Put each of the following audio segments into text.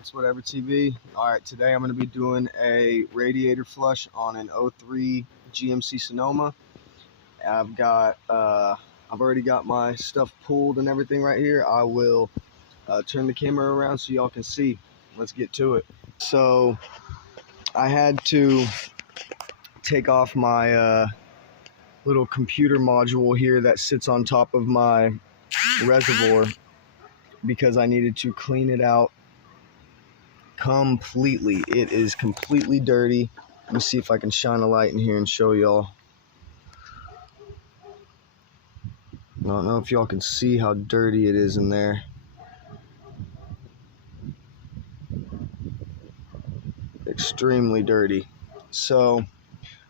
It's Whatever TV. Alright, today I'm going to be doing a radiator flush on an 03 GMC Sonoma. I've already got my stuff pulled and everything right here. I will turn the camera around so y'all can see. Let's get to it. So I had to take off my little computer module here that sits on top of my reservoir because I needed to clean it out completely. It is completely dirty. Let me see if I can shine a light in here and show y'all. I don't know if y'all can see how dirty it is in there. Extremely dirty. So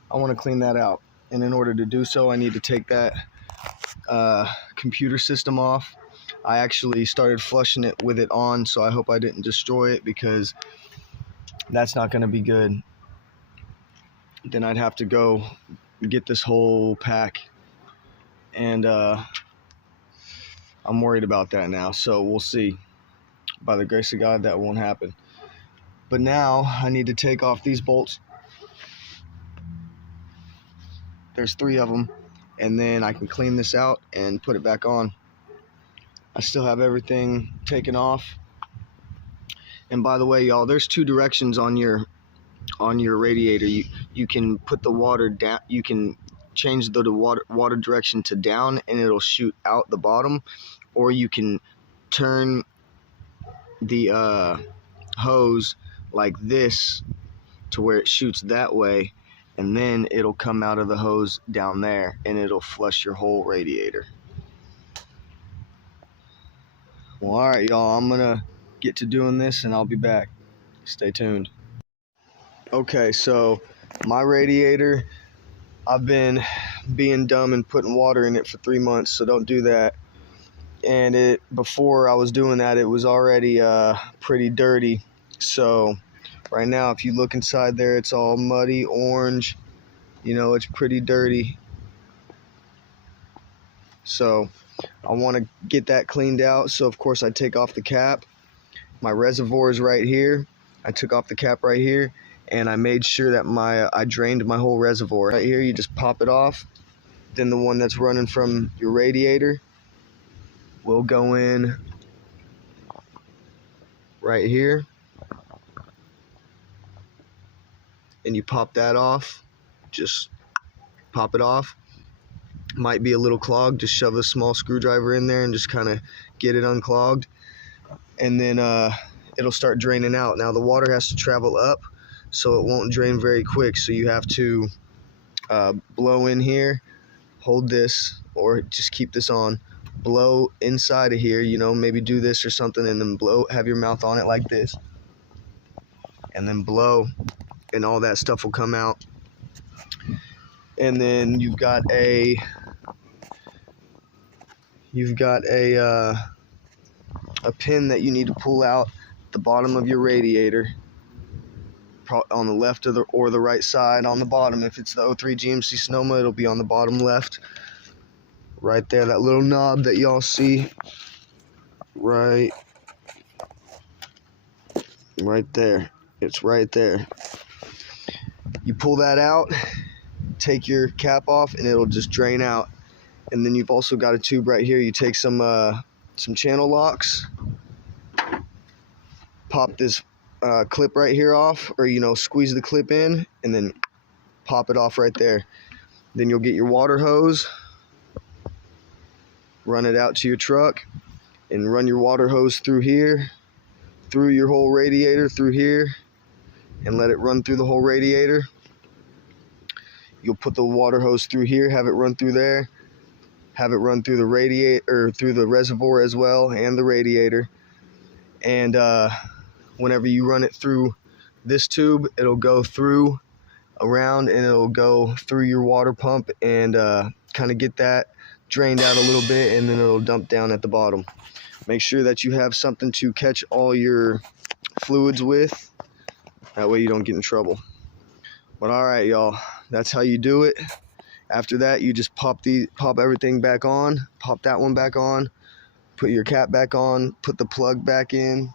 I want to clean that out, and in order to do so I need to take that computer system off. I actually started flushing it with it on, so I hope I didn't destroy it, because that's not going to be good. Then I'd have to go get this whole pack, and I'm worried about that now. So we'll see. By the grace of God, that won't happen. But now I need to take off these bolts. There's 3 of them, and then I can clean this out and put it back on. I still have everything taken off. And by the way, y'all, there's 2 directions on your radiator. You can put the water down. You can change the water direction to down, and it'll shoot out the bottom, or you can turn the hose like this to where it shoots that way, and then it'll come out of the hose down there, and it'll flush your whole radiator. Well, alright, y'all, I'm gonna get to doing this and I'll be back. Stay tuned. Okay, so my radiator, I've been being dumb and putting water in it for 3 months, so don't do that. And before I was doing that, it was already pretty dirty. So right now, if you look inside there, it's all muddy orange. You know, it's pretty dirty. So I want to get that cleaned out. So of course I take off the cap. My reservoir is right here. I took off the cap right here, and I made sure that I drained my whole reservoir. Right here, you just pop it off. Then the one that's running from your radiator will go in right here, and you pop that off. Just pop it off. Might be a little clogged, just shove a small screwdriver in there and just kind of get it unclogged, and then it'll start draining out. Now the water has to travel up, so it won't drain very quick, so you have to blow in here, hold this, or just keep this on, blow inside of here, you know, maybe do this or something, and then blow, have your mouth on it like this, and then blow, and all that stuff will come out. And then you've got a pin that you need to pull out the bottom of your radiator, on the left or the right side on the bottom. If it's the 03 GMC Sonoma, it'll be on the bottom left, right there. That little knob that y'all see right there. It's right there. You pull that out, take your cap off, and it'll just drain out. And then you've also got a tube right here. You take some channel locks, pop this clip right here off, or squeeze the clip in, and then pop it off right there. Then you'll get your water hose, run it out to your truck, and run your water hose through here, through your whole radiator, through here, and let it run through the whole radiator. You'll put the water hose through here, have it run through there, have it run through the radiator, or through the reservoir as well, and the radiator. And whenever you run it through this tube, it'll go through around, and it'll go through your water pump, and kind of get that drained out a little bit, and then it'll dump down at the bottom. Make sure that you have something to catch all your fluids with. That way you don't get in trouble. But alright, y'all, that's how you do it. After that, you just pop everything back on, pop that one back on, put your cap back on, put the plug back in,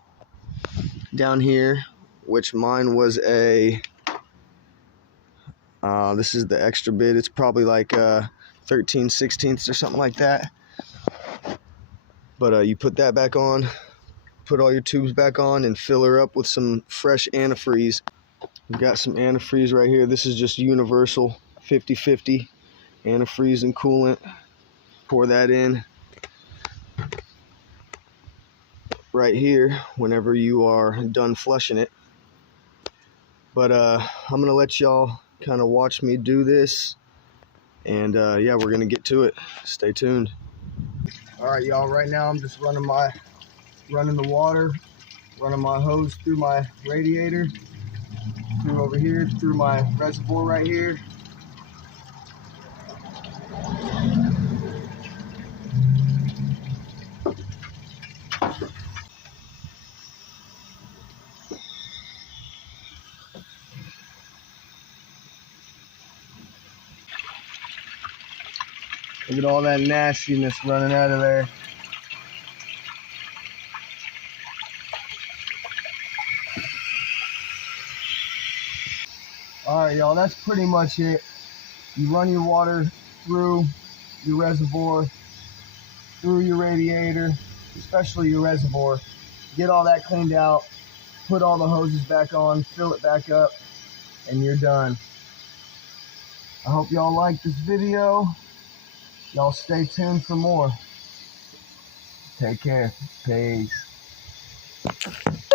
down here, which mine was a, this is the extra bit. It's probably like 13/16 or something like that. But you put that back on, put all your tubes back on, and fill her up with some fresh antifreeze. We've got some antifreeze right here. This is just universal 50/50 antifreeze and coolant. Pour that in right here whenever you are done flushing it. But I'm gonna let y'all kind of watch me do this, and yeah, we're gonna get to it. Stay tuned. All right, y'all, right now I'm just running the water, running my hose through my radiator, through over here, through my reservoir right here. Look at all that nastiness running out of there. Alright, y'all, that's pretty much it. You run your water through your reservoir, through your radiator, especially your reservoir. Get all that cleaned out, put all the hoses back on, fill it back up, and you're done. I hope y'all like this video. Y'all stay tuned for more. Take care. Peace.